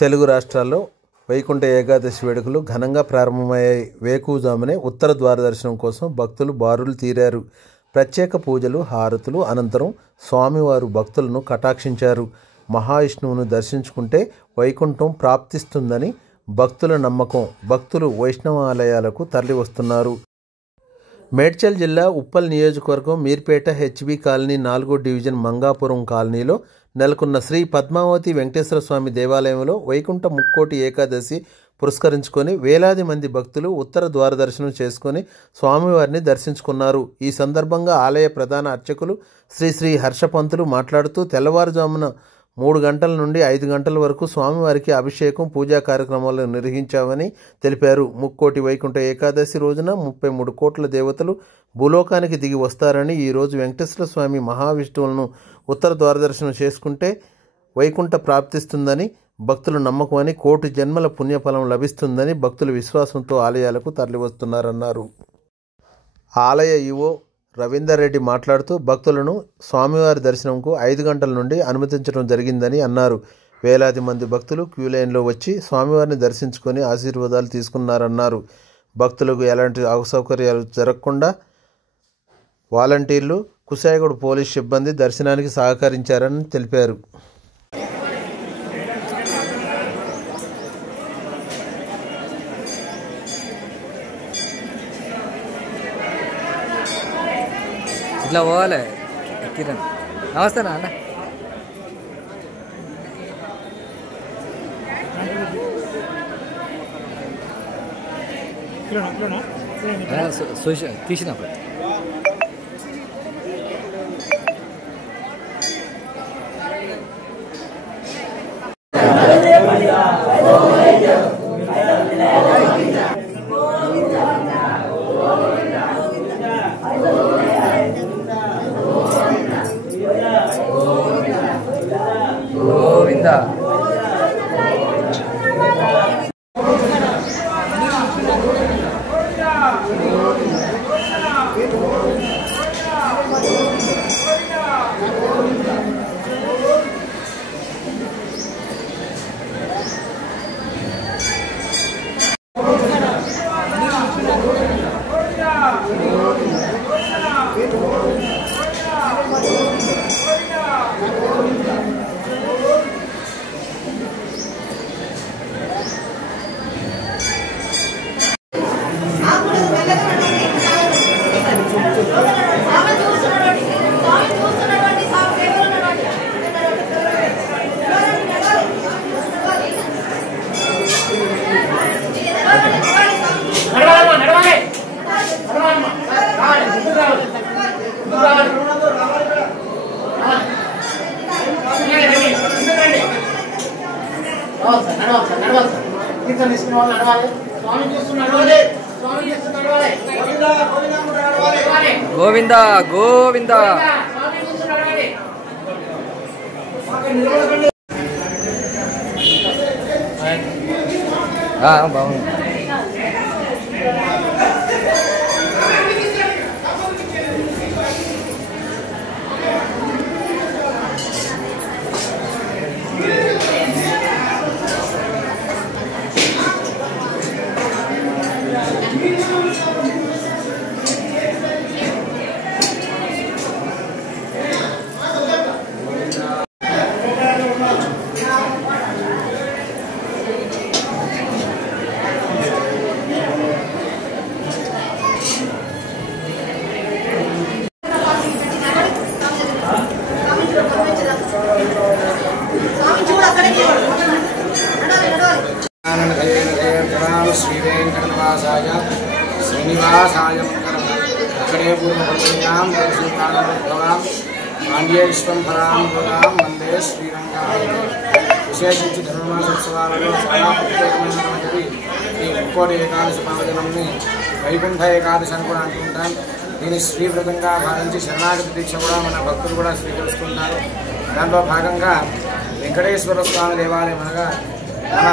తెలుగు రాష్ట్రాల్లో వైకుంఠ ఏకాదశి వేడుకలు ఘనంగా ప్రారంభమయ్యాయి. వేకువజామునే ఉత్తర ద్వార దర్శనం కోసం భక్తులు బారులు తీరారు. ప్రత్యేక పూజలు, హారతులు అనంతరం స్వామివారు భక్తులను కటాక్షించారు. మహావిష్ణువును దర్శించుకుంటే వైకుంఠం ప్రాప్తిస్తుందని భక్తుల నమ్మకం. భక్తులు వైష్ణవాలయాలకు తరలివస్తున్నారు. మేడ్చల్ జిల్లా ఉప్పల్ నియోజకవర్గం మీర్పేట హెచ్బి కాలనీ 4వ డివిజన్ మంగాపురం కాలనీలో నెలకొన్న శ్రీ పద్మావతి వెంకటేశ్వర స్వామి దేవాలయంలో వైకుంఠ ముక్కోటి ఏకాదశి పురస్కరించుకొని వేలాది మంది భక్తులు ఉత్తర ద్వార దర్శనం చేసుకొని స్వామివారిని దర్శించుకున్నారు. ఈ సందర్భంగా ఆలయ ప్రధాన అర్చకులు శ్రీ హర్షపంతులు మాట్లాడుతూ తెల్లవారుజామున 3 గంటల నుండి 5 గంటల వరకు స్వామివారికి అభిషేకం, పూజా కార్యక్రమాలు నిర్వహించామని తెలిపారు. ముక్కోటి వైకుంఠ ఏకాదశి రోజున 33 కోట్ల దేవతలు భూలోకానికి దిగి వస్తారని, ఈరోజు వెంకటేశ్వర స్వామి మహావిష్ణువులను ఉత్తర ద్వారదర్శనం చేసుకుంటే వైకుంఠ ప్రాప్తిస్తుందని భక్తుల నమ్మకమని, కోటి జన్మల పుణ్యఫలం లభిస్తుందని భక్తుల విశ్వాసంతో ఆలయాలకు తరలివస్తున్నారన్నారు. ఆలయ ఈవో రవీందర్ రెడ్డి మాట్లాడుతూ భక్తులను స్వామివారి దర్శనంకు 5 గంటల నుండి అనుమతించడం జరిగిందని అన్నారు. వేలాది మంది భక్తులు క్యూ లైన్లో వచ్చి స్వామివారిని దర్శించుకొని ఆశీర్వాదాలు తీసుకున్నారన్నారు. భక్తులకు ఎలాంటి అసౌకర్యాలు జరగకుండా వాలంటీర్లు, కుశాయగూడ పోలీస్ సిబ్బంది దర్శనానికి సహకరించారని తెలిపారు. ఇట్లా పోవాలి. కిరణ్ నమస్తే నాన్న. తీసినప్పుడు గోవిందా గోవిందా గోవిందా. బాగుంది. శ్రీవేంకటనివాసాయ శ్రీనివాసాయ మంగళం. అక్కడే పూర్వపల్లియాం దర్శనాం మాండ్యేశ్వరం ఫలాం భూతాం వందే శ్రీరంగాన్ని. విశేషించి ధనుర్మాసోత్సవాలలో చాలా ప్రత్యేకమైనటువంటిది ఈ ముక్కోటి ఏకాదశి పర్వదినాన్ని వైకుంఠ ఏకాదశి అని కూడా అంటుంటాం. దీన్ని శ్రీవ్రతంగా భావించి శరణాగతి దీక్ష కూడా మన భక్తులు కూడా స్వీకరిస్తుంటారు. దాంట్లో భాగంగా వెంకటేశ్వర స్వామి దేవాలయం అనగా మన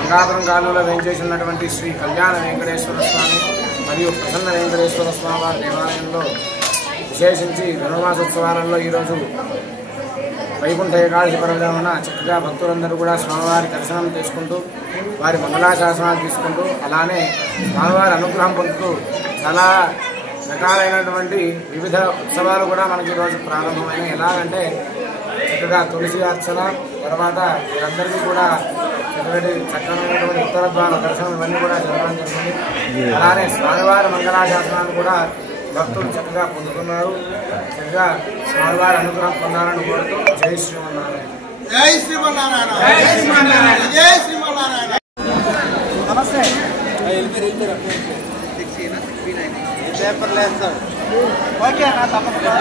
మంగాపురం కాలంలో వేంచేసినటువంటి శ్రీ కళ్యాణ వెంకటేశ్వర స్వామి మరియు ప్రసన్న వెంకటేశ్వర స్వామి వారి దేవాలయంలో విశేషించి ధనుర్మాసోత్సవాలలో ఈరోజు వైకుంఠ ఏకాదశి పర్వదినాన చక్కగా భక్తులందరూ కూడా స్వామివారి దర్శనం చేసుకుంటూ వారి మంగళాశాసనాలు తీసుకుంటూ అలానే స్వామివారి అనుగ్రహం పొందుతూ చాలా రకాలైనటువంటి వివిధ ఉత్సవాలు కూడా మనకి ఈరోజు ప్రారంభమైన. ఎలాగంటే చక్కగా తులసి అర్చన, తర్వాత వీరందరికీ కూడా చక్కనైనటువంటి ఉత్తర ద్వార దర్శనం ఇవన్నీ కూడా జరగడం జరిగింది. అలానే స్వామివారి మంగళాశాసనాలు కూడా భక్తులు చక్కగా పొందుతున్నారు. చక్కగా స్వామివారి అనుగ్రహం పొందాలని కోరుతూ జై శ్రీమన్నారాయణ. జై శ్రీమన్నారాయణ. జై శ్రీమన్నారాయణ. జై శ్రీమన్నారాయణ. నమస్తే. పేపర్ లేదు సార్. ఓకే అన్న, తప్పకుండా.